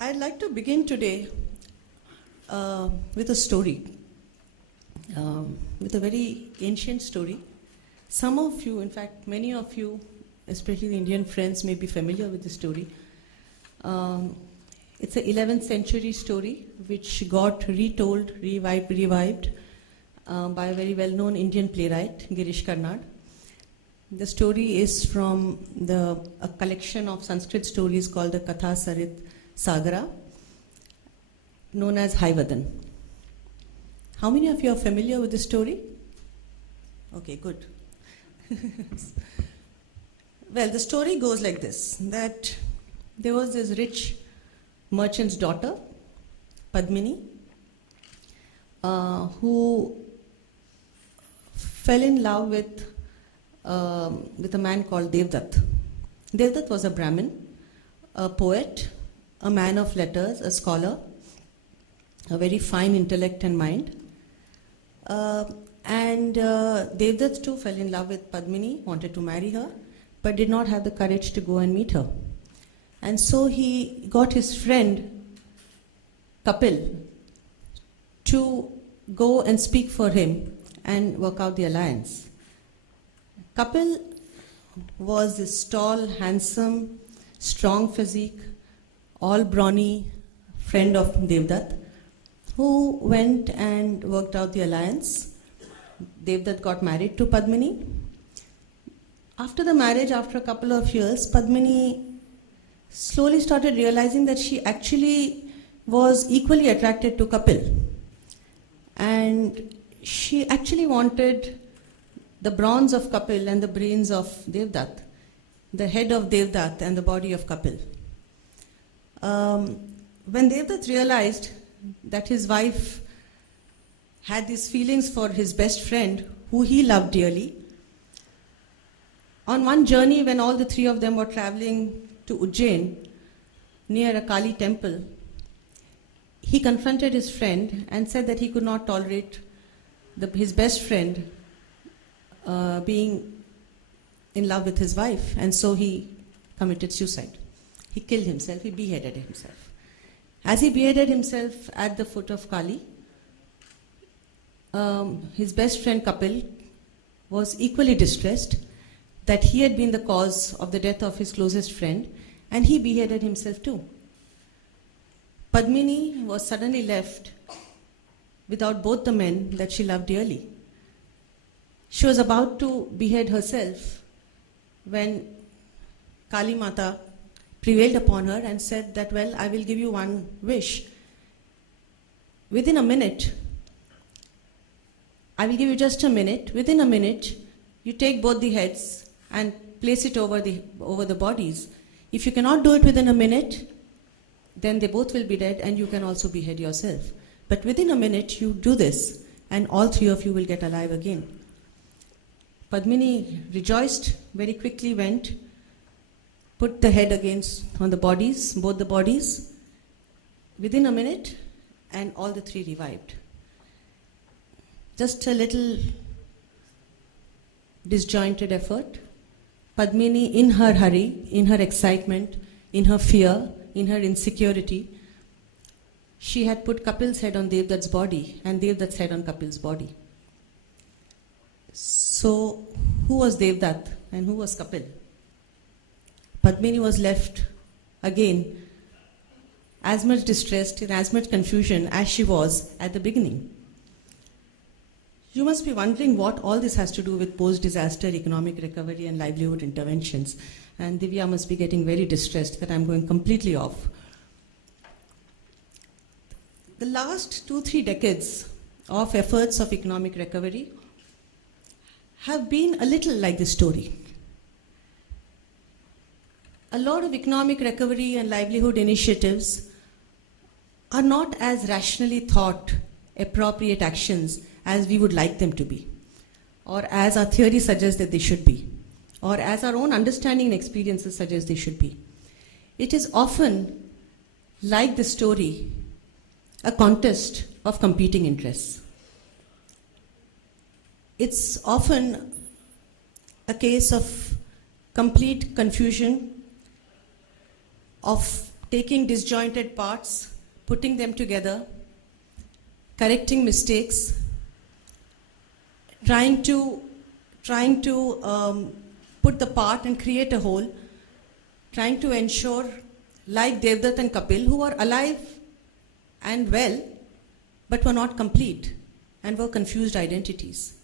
I'd like to begin today with a story, with a very ancient story. Some of you, in fact, many of you, especially the Indian friends, may be familiar with the story. It's an 11th century story which got retold, revived by a very well-known Indian playwright, Girish Karnad. The story is from a collection of Sanskrit stories called the Katha Sarit Sagara, known as Haivadan. How many of you are familiar with the story? Okay, good. Well, the story goes like this, that there was this rich merchant's daughter, Padmini, who fell in love with a man called Devdutt. Devdutt was a Brahmin, a poet, a man of letters, a scholar, a very fine intellect and mind. And Devdutt too fell in love with Padmini, wanted to marry her, but did not have the courage to go and meet her. And so he got his friend Kapil to go and speak for him and work out the alliance. Kapil was this tall, handsome, strong physique, all brawny friend of Devdutt, who went and worked out the alliance. Devdutt got married to Padmini. After the marriage, after a couple of years, Padmini slowly started realizing that she actually was equally attracted to Kapil. And she actually wanted the bronze of Kapil and the brains of Devdutt, the head of Devdutt and the body of Kapil. When Devdutt realized that his wife had these feelings for his best friend, who he loved dearly, on one journey when all the three of them were traveling to Ujjain, near a Kali temple, he confronted his friend and said that he could not tolerate his best friend being in love with his wife, and so he committed suicide. He killed himself, he beheaded himself. As he beheaded himself at the foot of Kali, his best friend Kapil was equally distressed that he had been the cause of the death of his closest friend, and he beheaded himself too. Padmini was suddenly left without both the men that she loved dearly. She was about to behead herself when Kali Mata prevailed upon her and said that, well, I will give you one wish. Within a minute, I will give you just a minute. Within a minute, you take both the heads and place it over the bodies. If you cannot do it within a minute, then they both will be dead and you can also behead yourself. But within a minute, you do this and all three of you will get alive again. Padmini rejoiced, very quickly went, put the head on the bodies, both the bodies, within a minute, and all the three revived. Just a little disjointed effort. Padmini, in her hurry, in her excitement, in her fear, in her insecurity, she had put Kapil's head on Devdutt's body and Devdutt's head on Kapil's body. So, who was Devdutt and who was Kapil? Padmini was left again as much distressed and as much confusion as she was at the beginning. You must be wondering what all this has to do with post-disaster economic recovery and livelihood interventions. And Divya must be getting very distressed that I'm going completely off. The last 2-3 decades of efforts of economic recovery have been a little like this story. A lot of economic recovery and livelihood initiatives are not as rationally thought appropriate actions as we would like them to be, or as our theory suggests that they should be, or as our own understanding and experiences suggest they should be. It is often, like the story, a contest of competing interests. It's often a case of complete confusion, of taking disjointed parts, putting them together, correcting mistakes, trying to put the part and create a whole, trying to ensure, like Devdutt and Kapil, who are alive and well, but were not complete and were confused identities.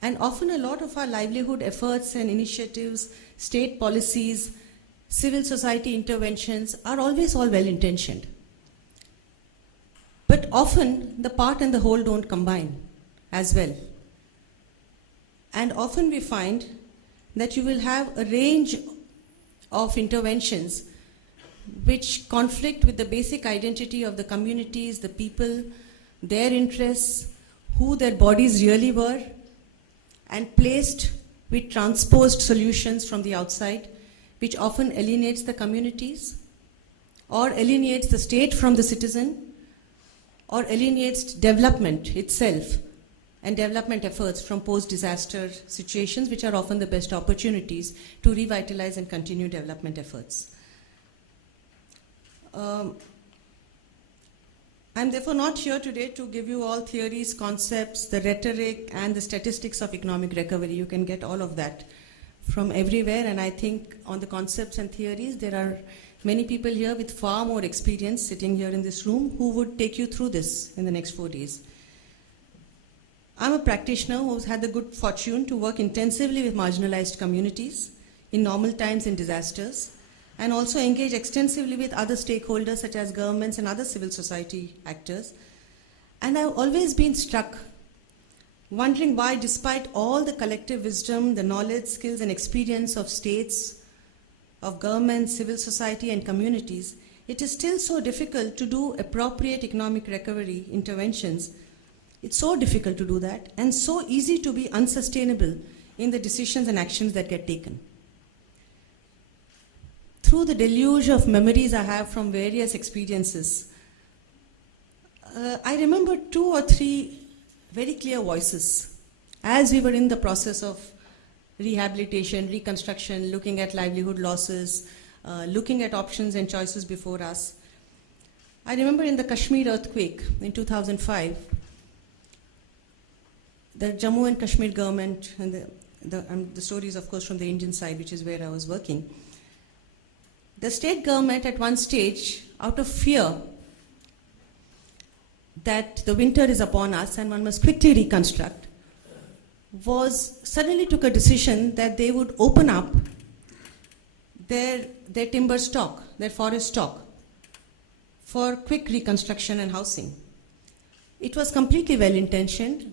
And often a lot of our livelihood efforts and initiatives, state policies, civil society interventions are always all well-intentioned. But often the part and the whole don't combine as well. And often we find that you will have a range of interventions which conflict with the basic identity of the communities, the people, their interests, who their bodies really were, and placed with transposed solutions from the outside, which often alienates the communities, or alienates the state from the citizen, or alienates development itself and development efforts from post-disaster situations, which are often the best opportunities to revitalize and continue development efforts. I'm therefore not here today to give you all theories, concepts, the rhetoric, and the statistics of economic recovery. You can get all of that from everywhere, and I think on the concepts and theories, there are many people here with far more experience sitting here in this room who would take you through this in the next 4 days. I'm a practitioner who's had the good fortune to work intensively with marginalized communities in normal times and disasters, and also engage extensively with other stakeholders such as governments and other civil society actors. And I've always been struck, wondering why, despite all the collective wisdom, the knowledge, skills, and experience of states, of governments, civil society, and communities, it is still so difficult to do appropriate economic recovery interventions. It's so difficult to do that, and so easy to be unsustainable in the decisions and actions that get taken. Through the deluge of memories I have from various experiences, I remember 2 or 3 very clear voices as we were in the process of rehabilitation, reconstruction, looking at livelihood losses, looking at options and choices before us. I remember in the Kashmir earthquake in 2005, the Jammu and Kashmir government, and the story is of course from the Indian side, which is where I was working. The state government at one stage, out of fear that the winter is upon us and one must quickly reconstruct, suddenly took a decision that they would open up their timber stock, their forest stock, for quick reconstruction and housing. It was completely well-intentioned.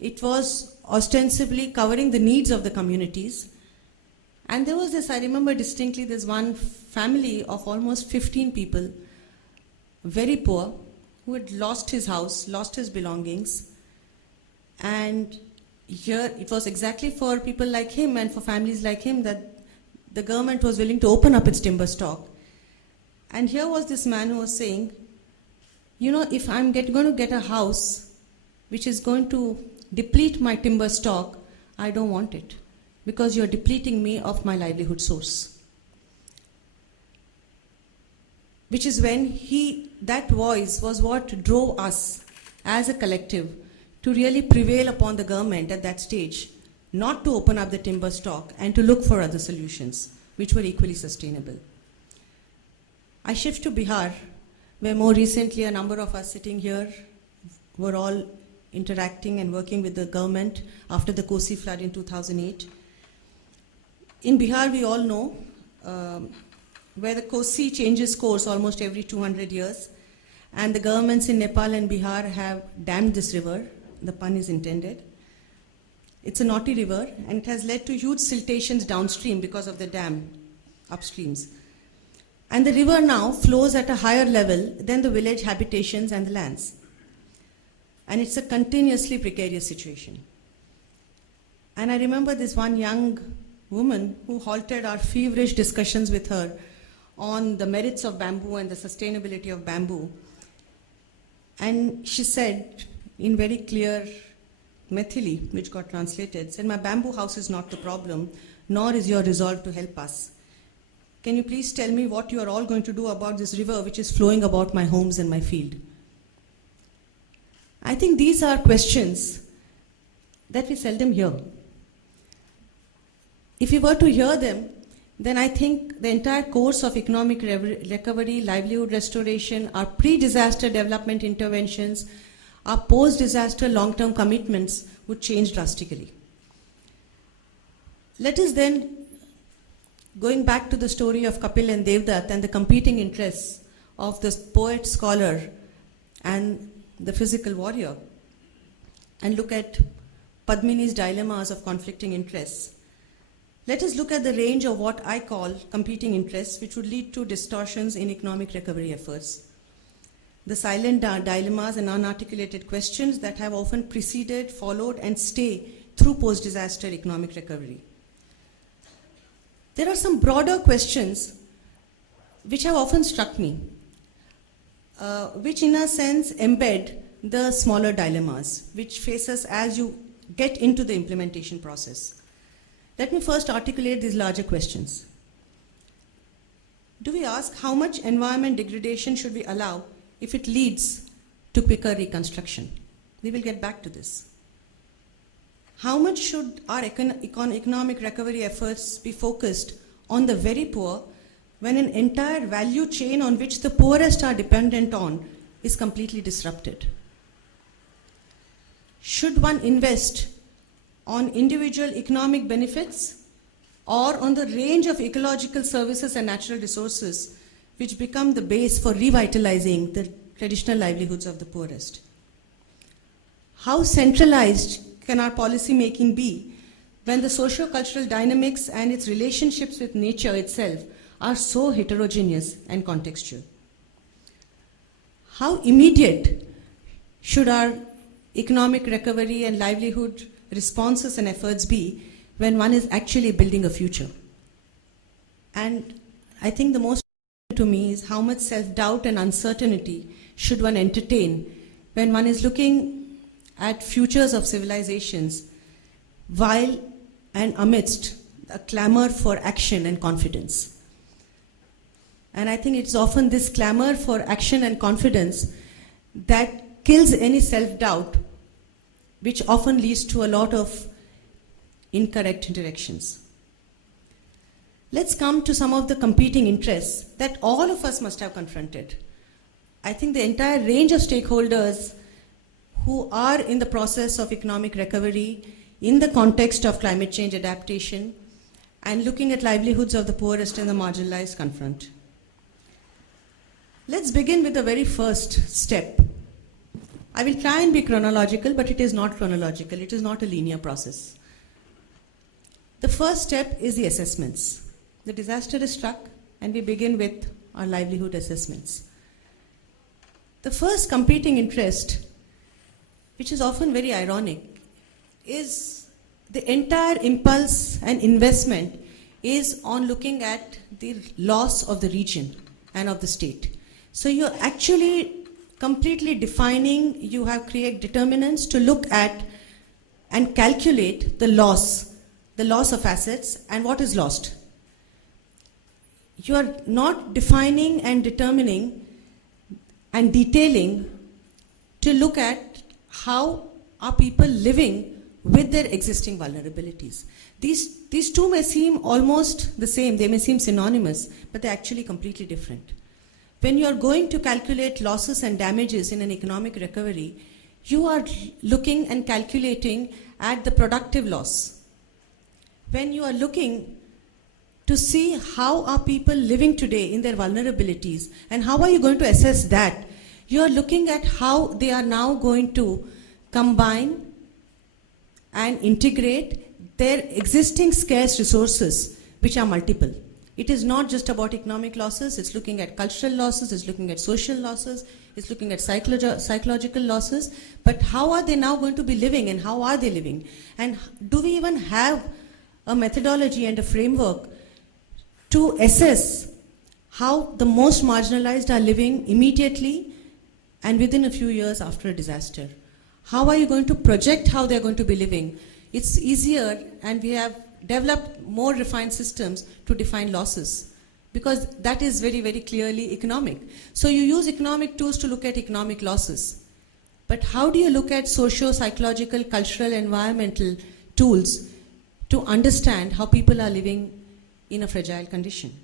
It was ostensibly covering the needs of the communities. And there was this, I remember distinctly, this one family of almost 15 people, very poor, who had lost his house, lost his belongings. And here it was exactly for people like him and for families like him that the government was willing to open up its timber stock. And here was this man who was saying, you know, if I'm going to get a house which is going to deplete my timber stock, I don't want it, because you're depleting me of my livelihood source. Which is when that voice was what drove us as a collective to really prevail upon the government at that stage, not to open up the timber stock and to look for other solutions, which were equally sustainable. I shift to Bihar, where more recently a number of us sitting here were all interacting and working with the government after the Kosi flood in 2008. In Bihar, we all know, where the Kosi changes course almost every 200 years, and the governments in Nepal and Bihar have dammed this river, the pun is intended. It's a naughty river, and it has led to huge siltations downstream because of the dam upstreams. And the river now flows at a higher level than the village habitations and the lands. And it's a continuously precarious situation. And I remember this one young woman who halted our feverish discussions with her on the merits of bamboo and the sustainability of bamboo. And she said, in very clear Maithili, which got translated, said, "My bamboo house is not the problem, nor is your resolve to help us. can you please tell me what you are all going to do about this river which is flowing about my homes and my field? I think these are questions that we seldom hear. If we were to hear them, then I think the entire course of economic recovery, livelihood restoration, our pre-disaster development interventions, our post-disaster long-term commitments would change drastically. Let us then, going back to the story of Kapil and Devdutt and the competing interests of the poet, scholar, and the physical warrior, and look at Padmini's dilemmas of conflicting interests. Let us look at the range of what I call competing interests, which would lead to distortions in economic recovery efforts. The silent dilemmas and unarticulated questions that have often preceded, followed, and stay through post-disaster economic recovery. There are some broader questions which have often struck me, which in a sense embed the smaller dilemmas, which face us as you get into the implementation process. Let me first articulate these larger questions. Do we ask how much environment degradation should we allow if it leads to quicker reconstruction? We will get back to this. How much should our economic recovery efforts be focused on the very poor when an entire value chain on which the poorest are dependent on is completely disrupted? Should one invest on individual economic benefits or on the range of ecological services and natural resources which become the base for revitalizing the traditional livelihoods of the poorest? How centralized can our policy making be when the socio-cultural dynamics and its relationships with nature itself are so heterogeneous and contextual? How immediate should our economic recovery and livelihood responses and efforts be when one is actually building a future? And I think the most important to me is how much self-doubt and uncertainty should one entertain when one is looking at futures of civilizations while and amidst a clamor for action and confidence. And I think it's often this clamor for action and confidence that kills any self-doubt, which often leads to a lot of incorrect directions. Let's come to some of the competing interests that all of us must have confronted. I think the entire range of stakeholders who are in the process of economic recovery in the context of climate change adaptation and looking at livelihoods of the poorest and the marginalized confront. Let's begin with the very first step. I will try and be chronological, but it is not chronological. It is not a linear process. The first step is the assessments. The disaster is struck, and we begin with our livelihood assessments. The first competing interest, which is often very ironic, is the entire impulse and investment is on looking at the loss of the region and of the state. So you're actually completely defining, you have created determinants to look at and calculate the loss of assets and what is lost. You are not defining and determining and detailing to look at how are people living with their existing vulnerabilities. These two may seem almost the same, they may seem synonymous, but they're actually completely different. When you are going to calculate losses and damages in an economic recovery, you are looking and calculating at the productive loss. When you are looking to see how are people living today in their vulnerabilities and how are you going to assess that, you are looking at how they are now going to combine and integrate their existing scarce resources, which are multiple. It is not just about economic losses, it's looking at cultural losses, it's looking at social losses, it's looking at psychological losses, but how are they now going to be living and how are they living? And do we even have a methodology and a framework to assess how the most marginalized are living immediately and within a few years after a disaster? How are you going to project how they're going to be living? It's easier, and we have developed more refined systems to define losses, because that is very, very clearly economic. So you use economic tools to look at economic losses. But how do you look at socio-psychological, cultural, environmental tools to understand how people are living in a fragile condition?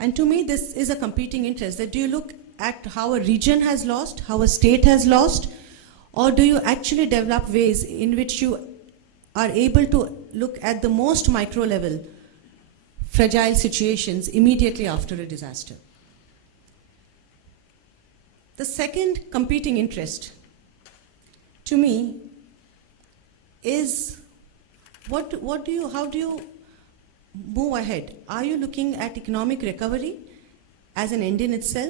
And to me, this is a competing interest. That do you look at how a region has lost, how a state has lost, or do you actually develop ways in which you are able to look at the most micro level fragile situations immediately after a disaster? The second competing interest to me is how do you move ahead? Are you looking at economic recovery as an end in itself?